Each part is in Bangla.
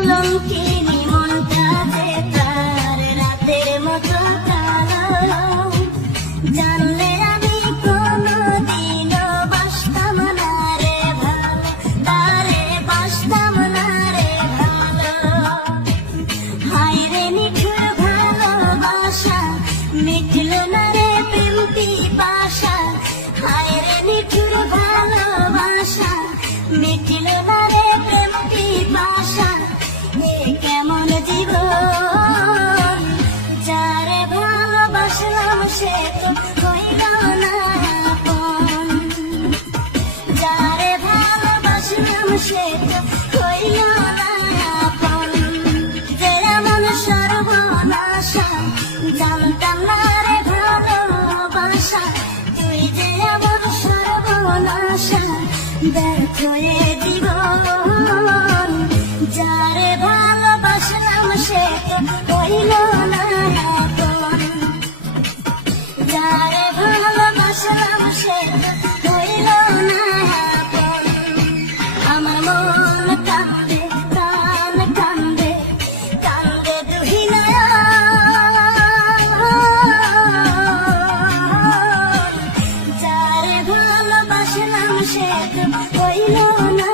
কলঙ্কিনী মনটা যে তার রাতের মতো কালো, জানলে আমি কোনোদিনও বাসতাম না রে ভালো, তারে বাসতাম না রে ভালো। হায় রে নিঠুর ভালোবাসা, মিটল না রে প্রেম পিপাসা। হায় রে নিঠুর ভালোবাসা, মিটল না রে প্রেম পিপাসা। এ কেমন জীবন, যারে ভালোবাসলাম সে তো হইল না আপন, যারে ভালোবাসলাম সে তো হইল না আপন। যে এমন সর্বনাশা, জানতাম না রে ভালোবাসা। তুই যে এমন সর্বনাশা, ব্যর্থ এ জীবন, যারে ভালোবাসলাম সে তো হইল না আপন, যারে ভালোবাসলাম সে তো হইল না আপন। আমার মন কান্দে প্রাণ কান্দে, কান্দে দুহি নয়ন, যারে ভালোবাসলাম সে তো হইল না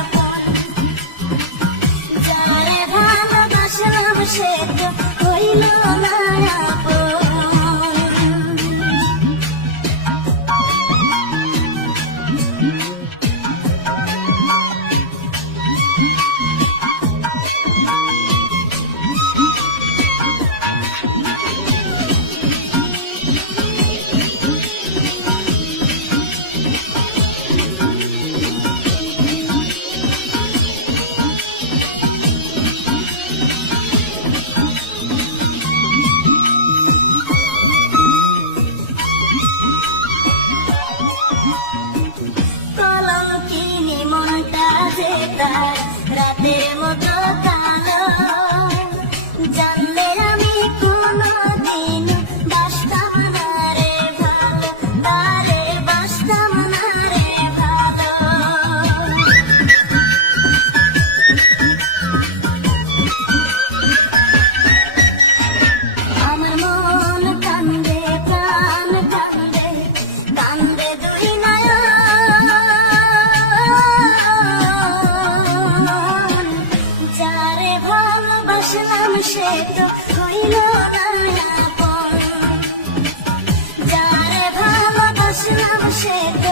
আপন, যারে ভালোবাসলাম সে তো হইল না আপন। কলঙ্কিনী মনটা যে তার রাতের মতো কালো, জানলে আমি কোনোদিন বাসতাম না রে ভালো, তারে বাসতাম না রে ভালো। আমার মন কান্দে প্রাণ কান্দে, কান্দে দুই নয়ন, যারে ভালোবাসলাম সে তো হইল না আপন, যারে ভালোবাসলাম সে তো